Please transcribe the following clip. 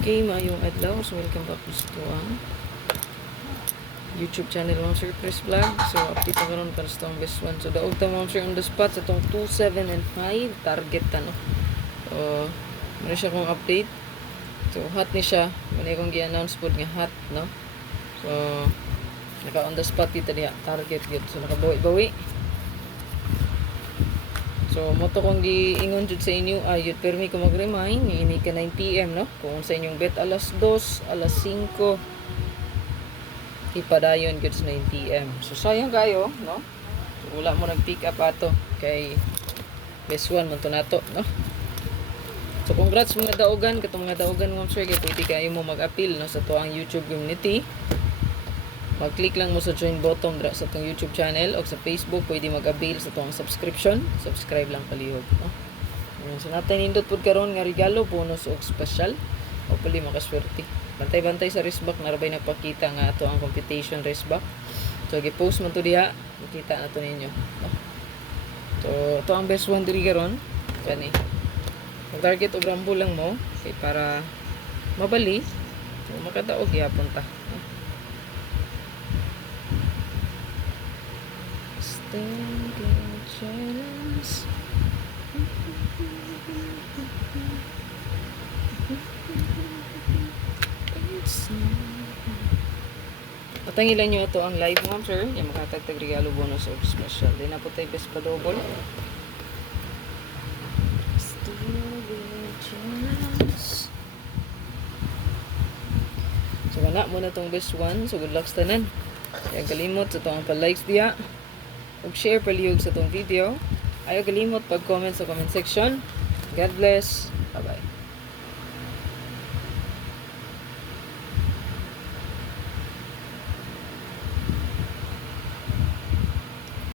Okay, maayong adlaw. So, welcome back po sa tuwang YouTube channel Ma'am Sir Chris Vlog. So, update na karon para sa itong best one. So, daog ta Ma'am Sir on the spot sa itong 2, 7, and 5. Target ta, no? So, meron siya kong update. So, hot ni siya. Muna kong gi-announce po nga hot, no? So, naka on the spot dito niya. Target yun. So, nakabawi-bawi. So, moto kong giingon jud sa inyo, ayud permi ko mag-remind, ini ka 9 PM, no? Kung sa inyong bet alas 2, alas 5, ipadayon jud sa 9 PM. So, sayang kayo, no? So, wala mo nag-pick up ato kay best one man to nato, no? So, congrats mga daogan, katong mga daogan mo sir, kay pwede kayo mo mag-appeal, no, sa tuang YouTube community. Mag-click lang mo sa join button dra sa itong YouTube channel o sa Facebook, pwede mag-avail sa itong subscription. Subscribe lang palihog, no? So natin nindot po karon nga regalo, bonus o special. O pali makaswerte. Bantay-bantay sa raceback, narabay nagpakita nga ato ang competition raceback. So gi-post man to diha, makita na to ninyo, no? So ito ang best one diri karon. Kani. Ang target og rambo lang mo kay para mabali. So makadaog gyapon ta. Patangilan nyo ito ang live ma'am sir. Yung makatagtag regalo bonus o special. Di na po tayo best pa double. So wala muna itong best one. So good luck sa tanan. Kaya kalimot sa itong pa-likes diya. Ug share palihog sa itong video. Ayaw kalimot pag-comment sa comment section. God bless. Bye-bye.